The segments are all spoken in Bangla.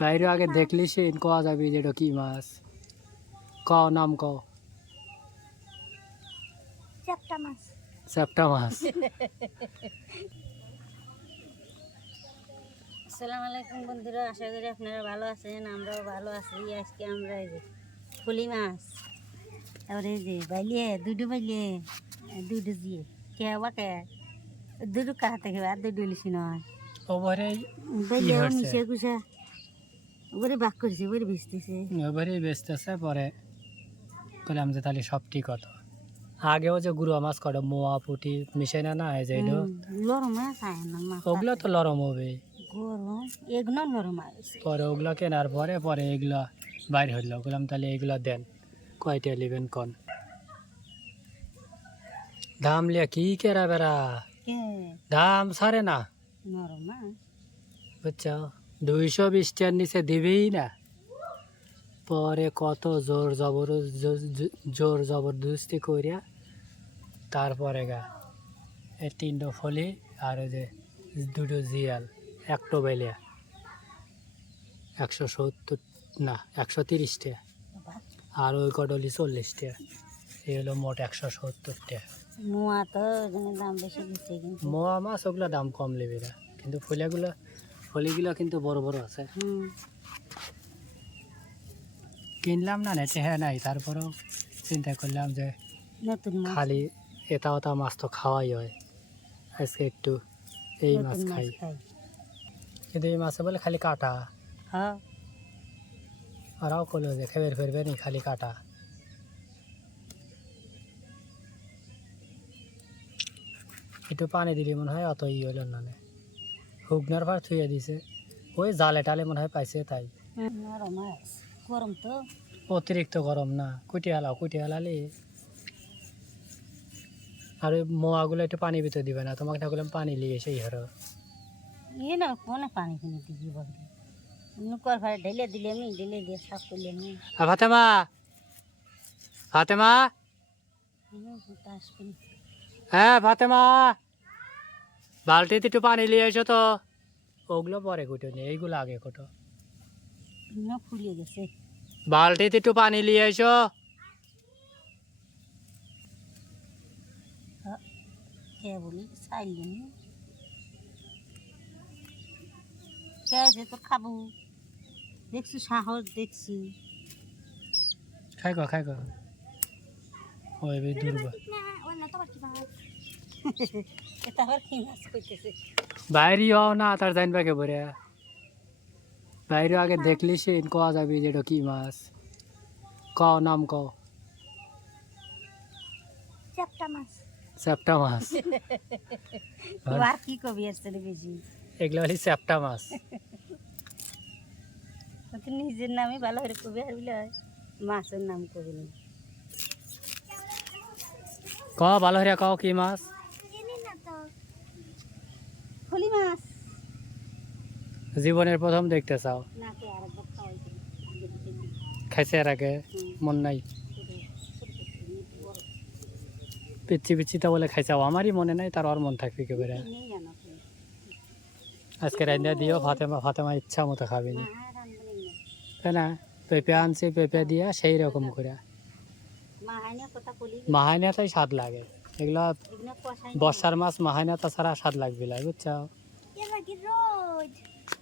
বাইরে আগে দেখলি সে কওয়া যাবে যেটা কি মাছ কও নাম কও চ্যাপ্টা মাছ চ্যাপ্টা মাছ আসসালামু আলাইকুম বন্ধুরা, আশা করি আপনারা ভালো আছেন। আমরাও ভালো আছি। আজকে আমরা এই যে ফুলি মাছ, তারপরে এই যে বাইলিয়ে দুটো দিয়ে কে বাকে দুটো কাহাতে খেবে আর দুটো লিসি নয় ওভারে বাইলিয়ে মিশে কুসা ওরে বাক করেছে, ওরে ভিজতেছে, ওভারেই বেচতেছে। পরে বললাম যে তাহলে সব ঠিক হতো। আগেও যে গুড়া মাছ কটা মোয়া পুটি মিশাই না না যে লরম মাছ আয় না মাছ ওগুলো তো লরম হবে। গরম এগুলো লরম আছে। পরে ওগুলো কেনার পরে এগুলা বাইর হইল। বললাম তাহলে এগুলা দেন, কয়টা নেবেন কোন দাম লিয়া কি কেরা বেড়া দাম ছাড়ে না, নরম মাছ বুঝছো? 220 টাকার নিচে দিবেই না। পরে কত জোর জবরদস্তি করিয়া তারপরে গা এই 3টো ফলি আর ওই যে 2টো জিয়াল একটো বেলিয়া 170 না 130 টাকা আর ওই কটলি 40 টাকা। এই হলো মোট 170 টাকা। মোয়া তো দাম বেশি দিচ্ছে, কিন্তু মোয়া মাছ ওগুলো দাম কম নেবে না, কিন্তু ফলিগুলো কিন্তু বড় বড় আছে। কিনলাম না নেটে হ্যাঁ নাই, তারপরেও চিন্তা করলাম যে নতুন মাছ খালি এটা ওটা মাছ তো খাওয়াই হয়, আজকে একটু এই মাছ নতুন খাই। খাই। কিন্তু এই মাছে বলে খালি কাটা, হ্যাঁ ওরাও করলো যে খেবের ফেরবে নি খালি কাটা। একটু পানি দিলে মনে হয় অত ই হইল না, হুগনার ভার থুয়ে দিছে, ওই জালে টালে মনে হয় পাইছে তাই। নরম মাছ গরম তো অতিরিক্ত গরম না, কুটি হালালে। আর ওই মোয়াগুলো একটু পানি ভিতরে দিবে না, তোমাকে না করলাম পানি লিয়ে সেই হারো এ না কোনে পানি কিনে দিবি বলে নুকর ভাড়া ঢেলে দিয়ে সাফ করলে আমি ফাতেমা আসবে হ্যাঁ ফাতেমা বালতিতে একটু পানি নিয়ে এসো তো। ওগুলো পরে কুটো নি, এইগুলো আগে কুটো। না ফুলিয়ে গেছে। বালতিতে একটু পানি নিয়ে এসো। কে বলি চাইলেন কে আছে তোর খাবো, দেখছি সাহস দেখছি। খাই গো ওই দুর্বা এটা আবার কি মাছ করতেছে। বাইরে হও না তার জানবা কে বলে বাইরে আগে দেখলি সে কোয়া যাবে যেটা কি মাছ কও নাম কও চ্যাপ্টা মাছ চ্যাপ্টা মাছ। আর কি কবি আসছে বেশি, এগুলো হলি চ্যাপ্টা মাছ। তুই নিজের নামে ভালো করে কবি আর বলে মাছের নাম কবি না। ক ভালো হরিয়া কও কি মাছ? ফুলি মাছ জীবনের প্রথম দেখতে চাও? না কে আরেকবার খাওয়াইছে খাইছে এর আগে মন নাই? পিচ্ছি তো বলে খাইছাও, আমারই মনে নাই, তার ওর মন থাকবে একেবারে। আজকে রান্না দিও, ফাতেমা ইচ্ছা মতো খাবি না, তাই না? পেঁপে আনছি, পেঁপে দিয়া সেই রকম করে মাহাইনাটাই স্বাদ লাগে। এগুলা বর্ষার মাছ মাহাইনা তাছাড়া স্বাদ লাগবে না, বুঝছো?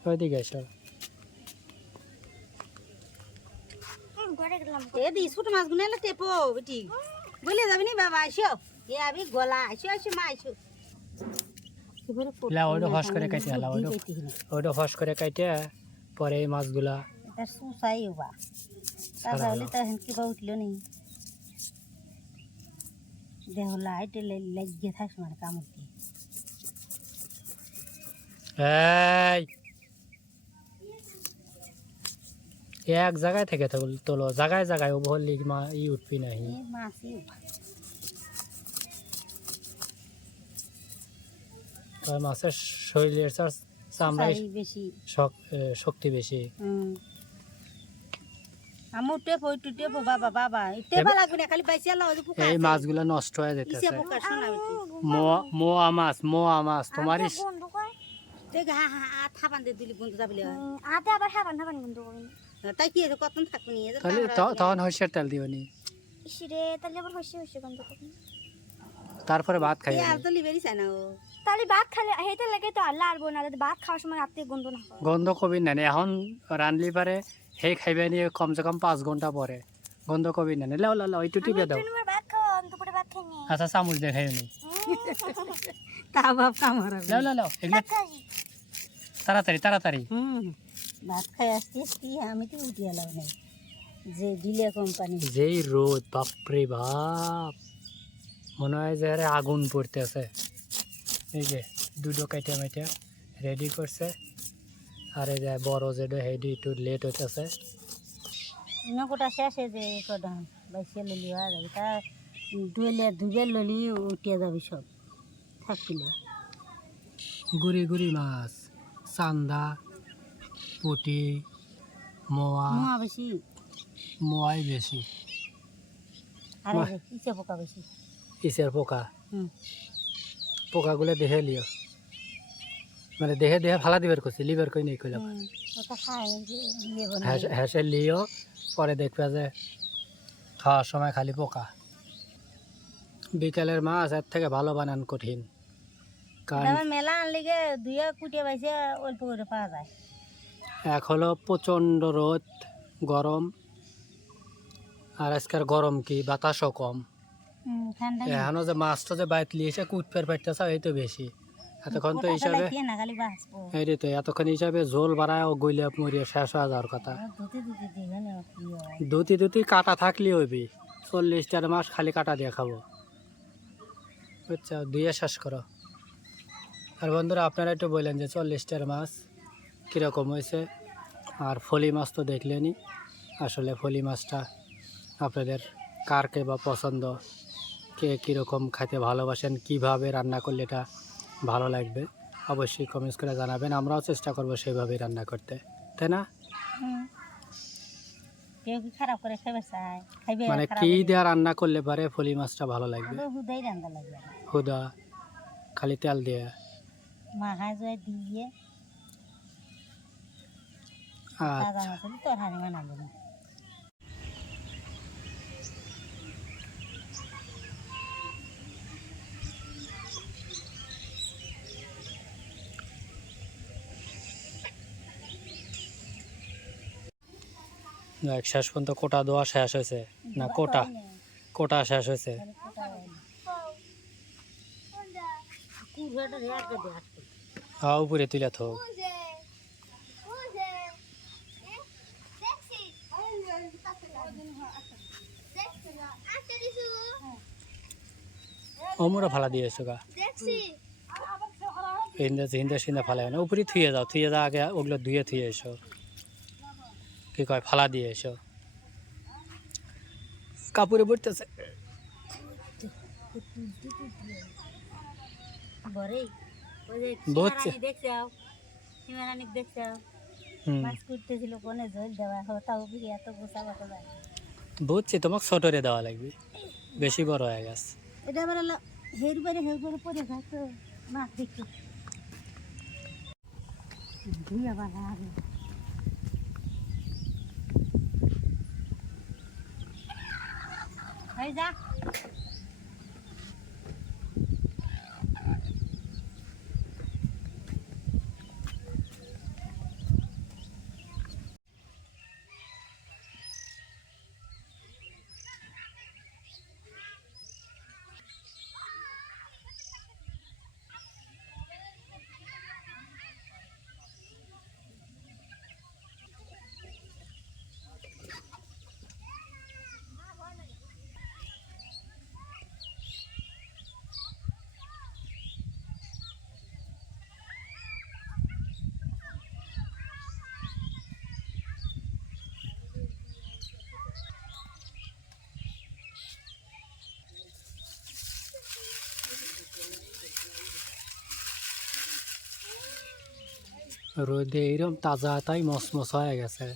ওইদিকে এসো। ছোট মাছ গুলো এলে টেপো বেটি বলে যাবি নি বাবা আইসো এ আমি গলা আইসো মা আইসো ওইটা ফস করে কাটে হলা, ওইটা ফস করে কাটে পরে এই মাছগুলা এটা সুসাই বা তাহলে তো হেন কি বা উঠলো নি দেহ লাইট লাগিয়ে থাকস মানে কামড় দিয়ে। এক জায়গায় থেকে তোলো, জায়গায় জায়গায় ও বললি মা ই উঠবি না। মাছের শরীরের চামড়া বেশি শক্তি বেশি। এই মাছগুলো নষ্ট হয়ে যেতেছে। মোয়া মাছ তোমারই দেখ থাপান দিয়ে দিলি বন্ধু যাবি আতে আবার সাবান সাবান বন্ধ করুন। তাই কি হয়েছে কত থাকবো নিয়ে তাহলে তখন সর্ষের তেল দিও নি, ইসিরে তাহলে আবার হইছে হইছে গন্ধ করুন। তারপরে ভাত খাই আর তো লিবেরি চায় না ও তাহলে ভাত খালে হেতে লাগে তো আর লাড়বো না, যদি ভাত খাওয়ার সময় রাত্রে গন্ধ না হয়। গন্ধ কবি না এখন রানলি পারে সেই খাইবে নিয়ে কমসে কম 5 ঘন্টা পরে গন্ধ কবি না লাও লাও একটু টিপে দাও। তুমি ভাত খাওয়া দুপুরে ভাত খাইনি। আচ্ছা চামচ দেখাই নি, তা বাপ কামার লাও লাও লাও এগুলো তাড়াতাড়ি তাড়াতাড়ি। ভাত খাই আসছিস কি আমি তো উঠে এলাম নাই যে ডিলে কোম্পানি যেই রোদ বাপরে বাপ, মনে হয় যে আরে আগুন পড়তেছে। এই যে দুটো কাইটে মাইটে রেডি করছে, আর এই যে বড় যেটা হেডি একটু লেট হইতেছে। নকটা শেষে যে কটা বাইশে ললি হওয়া যাবে তা ডুয়েলে ধুবে ললি উঠিয়ে যাবি সব থাকলে। গুড়ি গুড়ি মাছ, চান্দা, পুটি, মোয়া, মোয়া বেশি মোয়াই বেশি, আর এই যে ইচ্ছে পোকা বেশি। ইসের পোকা, হুম পোকাগুলো দেখে লিও, মানে দেখে দেখে ফালা দিবার করছি, লিবার কই নেই কইলাম। ওটা খায় যে ইয়ে বনে হ্যাঁ লিও, পরে দেখবে যে খাওয়ার সময় খালি পোকা। বিকেলের মাছ এর থেকে ভালো বানান কঠিন, কারণ আমার মেলা আনলে গে দুইয়া কুটিয়ে বাইছে অল্প করে পাওয়া যায়। এক হলো প্রচণ্ড রোদ গরম, আর আজকের গরম কি বাতাসও কম। ঠান্ডা এখনো যে মাছটা যে বাইত লিয়েছে কুটপের পাইতেছে এই তো বেশি, এতক্ষণ তো হিসাবে না খালি বাঁচবো এই রে তো এতক্ষণ হিসাবে ঝোল বাড়ায় ও গইলে মরিয়ে শেষ হয়ে যাওয়ার কথা। ধুতে ধুতে দিঘা নেওয়া কি হয় দুটি দুটি কাটা থাকলে হইবি, 40টার মাছ খালি কাটা দিয়ে খাবো, বুঝছো, দুইয়ে শেষ করো। আর বন্ধুরা আপনারা একটু বললেন যে 40টার মাছ কীরকম হয়েছে, আর ফলি মাছ তো দেখলেনি, আসলে ফলি মাছটা আপনাদের কার কে বা পছন্দ, কে কীরকম খাইতে ভালোবাসেন, কিভাবে রান্না করলে এটা ভালো লাগবে অবশ্যই কমেন্টস করে জানাবেন, আমরাও চেষ্টা করব সেইভাবেই রান্না করতে, তাই না? কেউ কি খারাপ করে খাইবে চায় খাইবে মানে কি দেওয়া রান্না করলে পারে ফলি মাছটা ভালো লাগবে? হুদাই রান্না লাগবে হুদা খালি তেল দিয়ে, মাখা জয় দিয়ে তাজা আচ্ছা মাছ তোর হানি বানাবো না। যাক, শেষ পর্যন্ত কোটা দেওয়া শেষ হয়েছে, না কোটা কোটা শেষ হয়েছে। হ্যাঁ উপরে তুলে থো, অমরা ফালা দিয়ে এসো গা, হিন্দা হিন্দা সিন্দা ফালা না, উপরে থুয়ে যাও আগে, ওগুলো ধুয়ে থুয়ে এসো, কি কয় ফালা দিয়ে এসো, কাপড়ে পড়তেছে। বুঝছে বুঝছি, তোমাকে ছোটরে দেওয়া লাগবে, বেশি বড় হয়ে গেছে। এটা আবার হের বারে পরে যায় তো মাছ দেখতে ধুয়ে বাবা হয়ে যা। রোদে এরকম তাজা তাই মসমস হয়ে গেছে।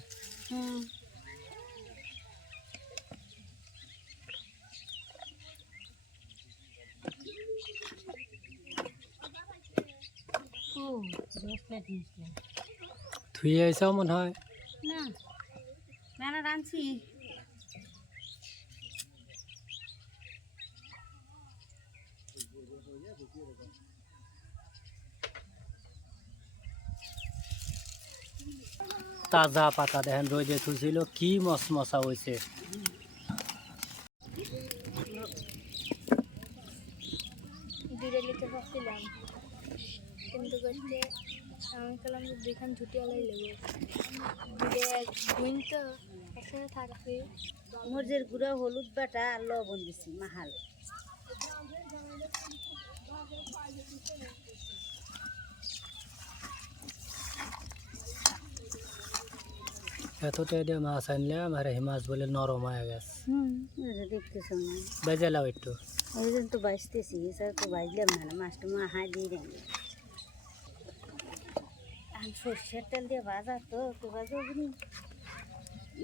10 প্লেট নিয়েছিলাম। ধুয়ে এসেও মনে হয়। না না রাঁধছি। তাজা পাতা দেখেন রোদে থুছিল কি মশমশা হয়েছে। দূরে নিতে পারছিলাম কিন্তু করতে আমি খেলাম যে দুইখান ঝুটি আলাই লেগে দূরে দিন তো একসাথে থাকছি। মরিচের গুঁড়া, হলুদ বাটা আর লবণ দিছি মাহাল। এতটা দিয়ে মাছ আনলাম আর এই মাছ বলে নরম হয়ে গেছে। দেখতেছ না, বেজে লাও একটু। ওই জন্য তো বাঁচতেছি, এছাড়া তো বাঁচলাম না, মাছটা মাহা দিয়ে দেন। আর সর্ষের তেল দিয়ে ভাজা তো বাজা বুঝি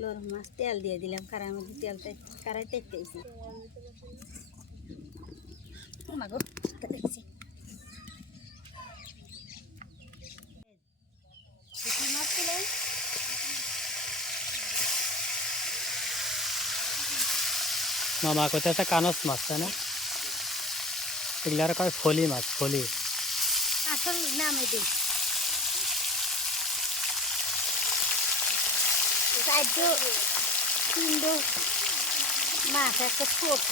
নরম মাছ তেল দিয়ে দিলাম, কারার মধ্যে তেলটা কারাই তেলতেছি। দেখছি মাছ তুলে মামা কোথায় কানস মাছ তাই না? এগুলার কয় ফলি মাছ, ফলি। আসল নাম এটি তিনটো মাছ একটা ছোট।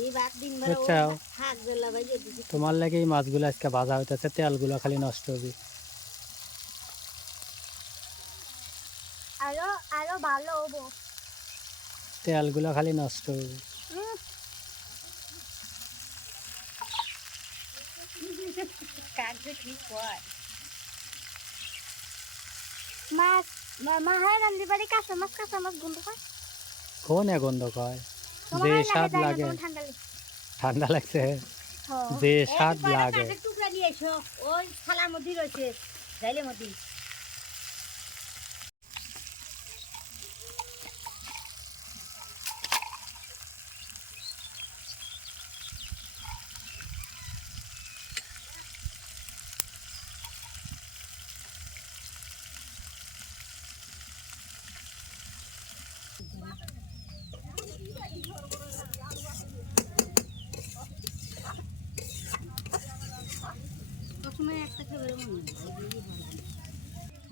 এই বাদ দিন আচ্ছা। শাক জেলা ভাইজে দিছি। তোমার লাগে এই মাছগুলো আজকে ভাজা হইতেছে, তেলগুলো খালি নষ্ট হবে। আরো আরো ভালো হবো। তেলগুলো খালি নষ্ট হবে। কাক যে কি কয় মাছ মা হয় রান্দি বাড়ি কাঁচা মাছ গন্ধ হয়। কোন গন্ধ কয়? যে তোমার স্বাদ যায় না, লাগে। তোমার ঠান্ডা লাগে। ঠান্ডা লাগছে, হ্যাঁ। যে স্বাদ লাগে। কাঠের টুকরা নিয়ে এসো, ওই থালার মধ্যে রয়েছে ডাইলের মধ্যে।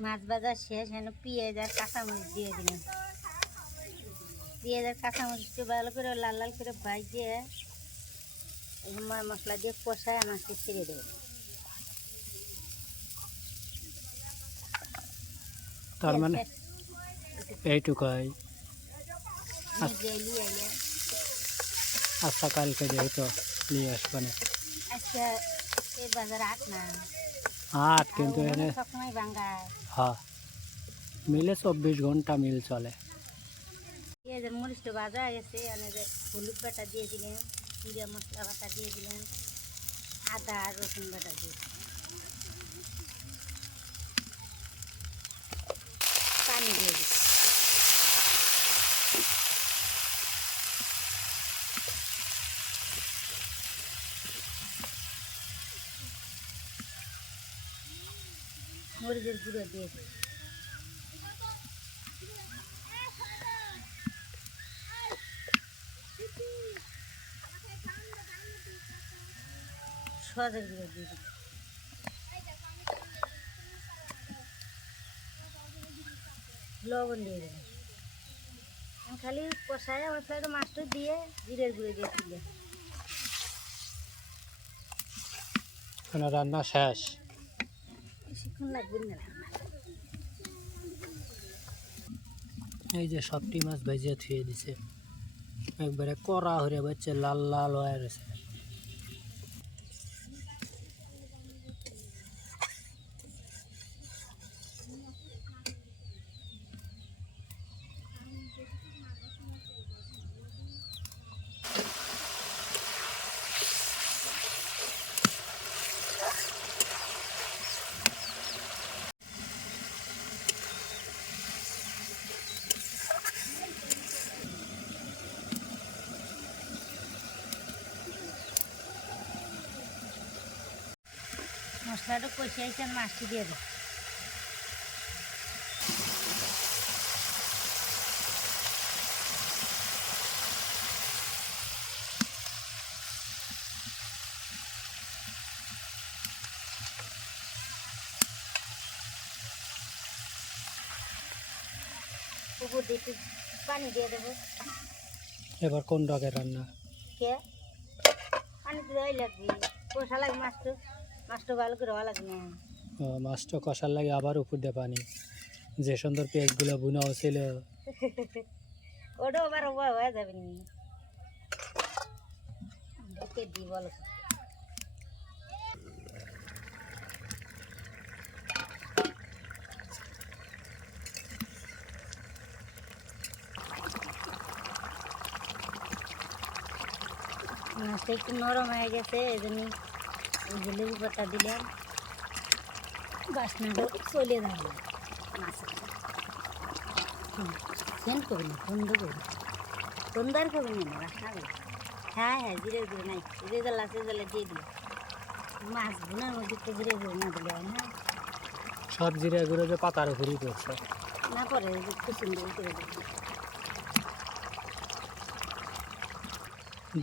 মাছ ভাজা শেষ, হেন পেঁয়াজ আর কাঁচামরিচ দিয়ে দিলাম। পেঁয়াজ আর কাঁচামরিচকে ভালো করে লাল লাল করে ভাজিয়ে মশলা দিয়ে কষায় মাছকে ছেড়ে দেবো। তার মানে এইটুকুই। আচ্ছা, কালকে যেহেতু নিয়ে আসবে না। আজকে এই বাজার আট না, আট কিন্তু এনে সবসময় বাঙ্গায়। হ্যাঁ, মিলে 24 ঘন্টা মিল চলে। পেঁয়াজের মরিচটা ভাজা গেছে, হলুদ বাটা দিয়ে দিলেন, জিরা মশলা বাটা দিয়ে দিলেন, আদা আর রসুন বাটা দিয়ে পানি দিয়ে দিচ্ছি। মরিচের গুঁড়ো দিয়ে দিই। সজের গুঁড়ো দিয়ে দিই। লবণ দিয়ে দিলাম। খালি কষায় মশলাটা মাছটা দিয়ে জিরের গুঁড়ো দিয়ে দিলে রান্না শেষ। বেশিক্ষণ লাগবে না। এই যে সবটি মাছ ভেজে থুয়ে দিছে, একবারে কড়া হয়ে বাচ্চা লাল লাল হয়ে গেছে। মশলাটা কষিয়েছেন, মাছটি দিয়ে দেব। উপর দিয়ে একটু পানি দিয়ে দেবো। এবার কোন রকের রান্না? কে পানি তো দেওয়াই লাগবে, কষা লাগবে মাছটা ভালো করে হওয়া লাগবে না। মাছটা কষার লাগে আবার উপর দিয়ে পানি। যে সুন্দর পেঁয়াজগুলো বুনাও ছিল। ওটাও আবার হয়ে যাবে নি। ঢুকে দিই বলো। মাছটা একটু নরম হয়ে গেছে, এই জন্য লেবু পাতা দিলাম, বাসনাটা চলে যাবে মাছের। সেন্ট করবি না, সুন্দর করবি না, বাসনা করবি। হ্যাঁ হ্যাঁ, জিরে জিরে নাই, রেজাল আছে, রেজালে দিয়ে দিই। মাছ বোনার মধ্যে তো জিরে জিরে না দিলে হয় না। সব জিরা গুঁড়ো যে পাতার উপরই পড়ছে। না পরে একটু সুন্দর করে দিই।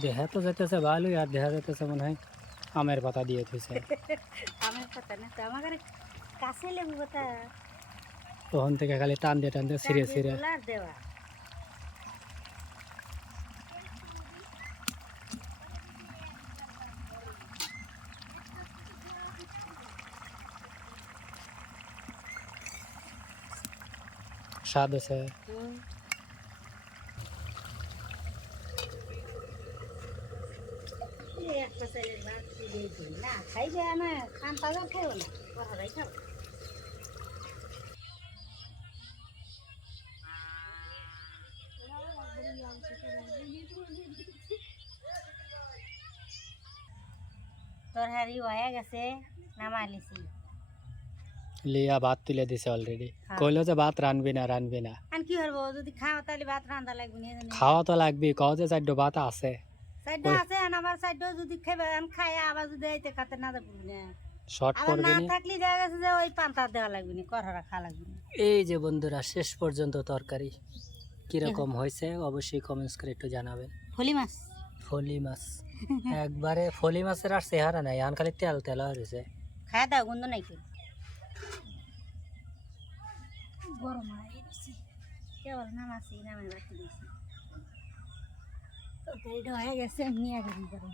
দেখা তো যেতেছে ভালোই, আর দেখা যেতেছে মনে হয় আমের পাতা দিয়ে থইছে। আমার পাতা না তো, আমার কাছে লেবু পাতা ওখান থেকে খালি টান দিয়ে ছিঁড়ে ছিঁড়ে। তোলার দেওয়া। স্বাদ আছে। একটা চাইলের ভাত দিয়ে দিই না, খাইবে না, খান তাজাও খাইও না, পড়ারাই খাও। তরকারি হয়ে গেছে, নামাই লিছি। লিয়া ভাত তুলে দিছে অলরেডি। হ্যাঁ। কইলো যে ভাত রানবি না। আর কি করবো, যদি খাও তাহলে ভাত রান্ধা লাগবে না। খাওয়া তো লাগবি, কও যে 4 ভাত আছে। সাইডটা আছে, আর আমার সাইডটাও যদি খাইবে, খাই আবার যদি আইতে খাতে না যাবো না। শর্ট আবার করবি না নি। থাকলে দেখা গেছে যে ওই পান্তা দেওয়া লাগবে না, করহরা খাওয়া লাগবে না। এই যে বন্ধুরা, শেষ পর্যন্ত তরকারি কিরকম হয়েছে অবশ্যই কমেন্টস করে একটু জানাবেন। ফলি মাছ ফলি মাছ একবারে, ফলি মাছের আর চেহারা নাই, এখন খালি তেল তেল হয়েছে। খাওয়া দাও, গন্ধ নাই কেউ। গরম হয়ে গেছে, কেবল নামাছি, নামে বাকি দিয়েছি। তরকারিটা হয়ে গেছে, নিয়ে গেছি।